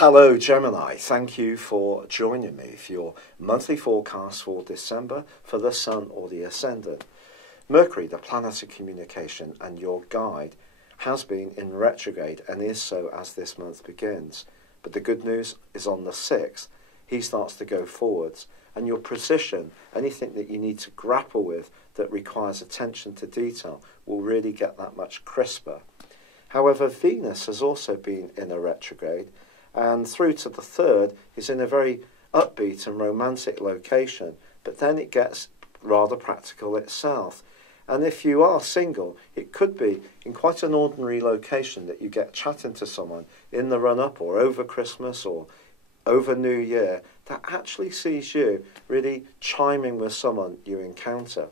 Hello Gemini, thank you for joining me for your monthly forecast for December for the Sun or the Ascendant. Mercury, the planet of communication and your guide, has been in retrograde and is so as this month begins. But the good news is on the 6th, he starts to go forwards, and your precision, anything that you need to grapple with that requires attention to detail, will really get that much crisper. However, Venus has also been in a retrograde, and through to the 3rd is in a very upbeat and romantic location, but then it gets rather practical itself. And if you are single, it could be in quite an ordinary location that you get chatting to someone in the run-up or over Christmas or over New Year that actually sees you really chiming with someone you encounter.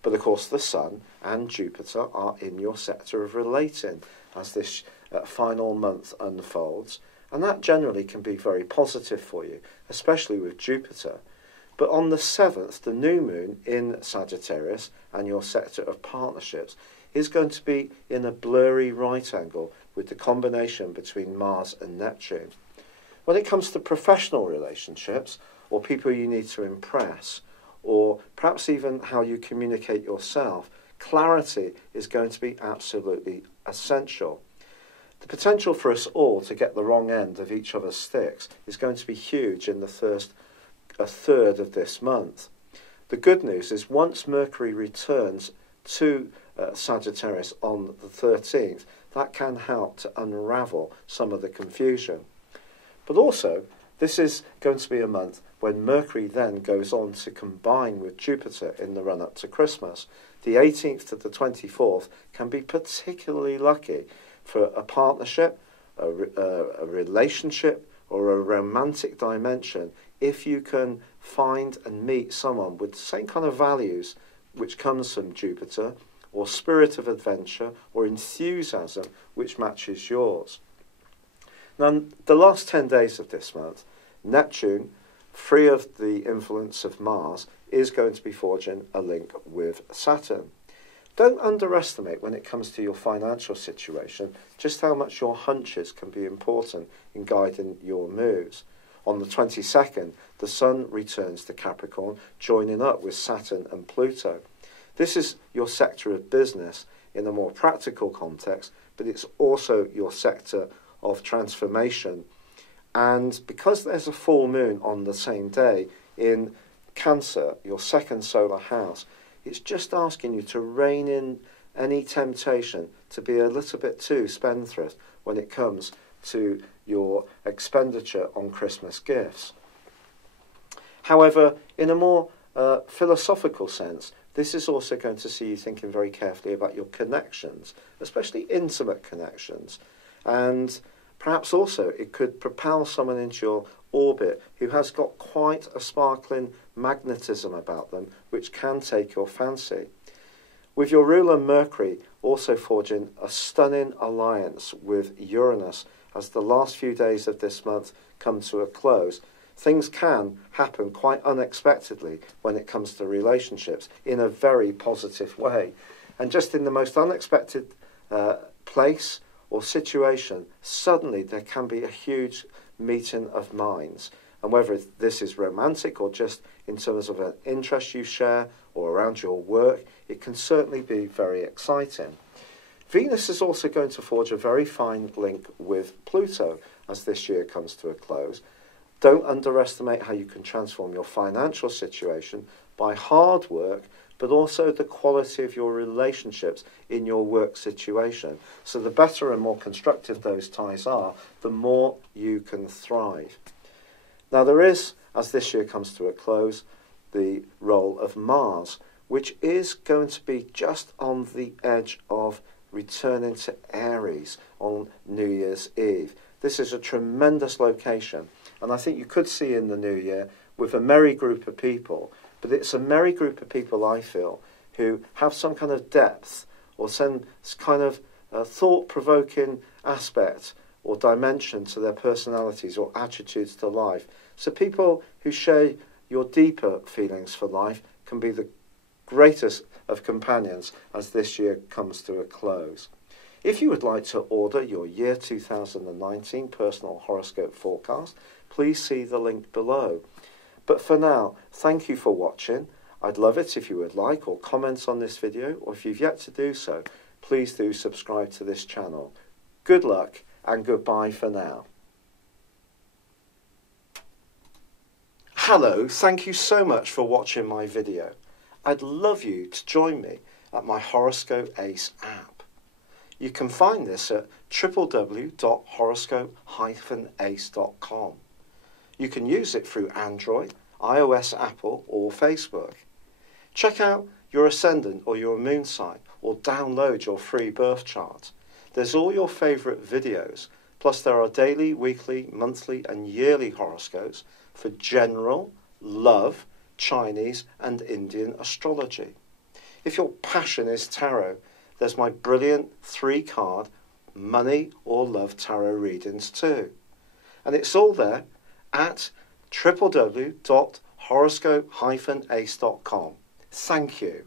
But of course the Sun and Jupiter are in your sector of relating as this final month unfolds. And that generally can be very positive for you, especially with Jupiter. But on the 7th, the new moon in Sagittarius and your sector of partnerships is going to be in a blurry right angle with the combination between Mars and Neptune. When it comes to professional relationships, or people you need to impress, or perhaps even how you communicate yourself, clarity is going to be absolutely essential. The potential for us all to get the wrong end of each other's sticks is going to be huge in the first third of this month. The good news is once Mercury returns to Sagittarius on the 13th, that can help to unravel some of the confusion. But also, this is going to be a month when Mercury then goes on to combine with Jupiter in the run-up to Christmas. The 18th to the 24th can be particularly lucky for a partnership, a relationship, or a romantic dimension if you can find and meet someone with the same kind of values which comes from Jupiter, or spirit of adventure, or enthusiasm which matches yours. Now, the last 10 days of this month, Neptune, free of the influence of Mars, is going to be forging a link with Saturn. Don't underestimate when it comes to your financial situation just how much your hunches can be important in guiding your moves. On the 22nd, the Sun returns to Capricorn, joining up with Saturn and Pluto. This is your sector of business in a more practical context, but it's also your sector of transformation. And because there's a full moon on the same day in Cancer, your second solar house, it's just asking you to rein in any temptation to be a little bit too spendthrift when it comes to your expenditure on Christmas gifts. However, in a more philosophical sense, this is also going to see you thinking very carefully about your connections, especially intimate connections. And perhaps also it could propel someone into your orbit who has got quite a sparkling magnetism about them, which can take your fancy. With your ruler Mercury also forging a stunning alliance with Uranus as the last few days of this month come to a close, things can happen quite unexpectedly when it comes to relationships in a very positive way. And just in the most unexpected place or situation, suddenly there can be a huge meeting of minds. And whether this is romantic or just in terms of an interest you share or around your work, it can certainly be very exciting. Venus is also going to forge a very fine link with Pluto as this year comes to a close. Don't underestimate how you can transform your financial situation by hard work, but also the quality of your relationships in your work situation. So the better and more constructive those ties are, the more you can thrive. Now there is, as this year comes to a close, the role of Mars, which is going to be just on the edge of returning to Aries on New Year's Eve. This is a tremendous location, and I think you could see in the new year with a merry group of people, but it's a merry group of people, I feel, who have some kind of depth or some kind of thought-provoking aspect or dimension to their personalities or attitudes to life. So people who share your deeper feelings for life can be the greatest of companions as this year comes to a close. If you would like to order your year 2019 personal horoscope forecast, please see the link below. But for now, thank you for watching. I'd love it if you would like or comment on this video, or if you've yet to do so, please do subscribe to this channel. Good luck and goodbye for now. Hello, thank you so much for watching my video. I'd love you to join me at my Horoscope Ace app. You can find this at www.horoscope-ace.com. You can use it through Android, iOS, Apple or Facebook. Check out your ascendant or your moon sign or download your free birth chart. There's all your favourite videos, plus there are daily, weekly, monthly and yearly horoscopes for general, love, Chinese and Indian astrology. If your passion is tarot, there's my brilliant 3-card money or love tarot readings too. And it's all there at www.horoscope-ace.com. Thank you.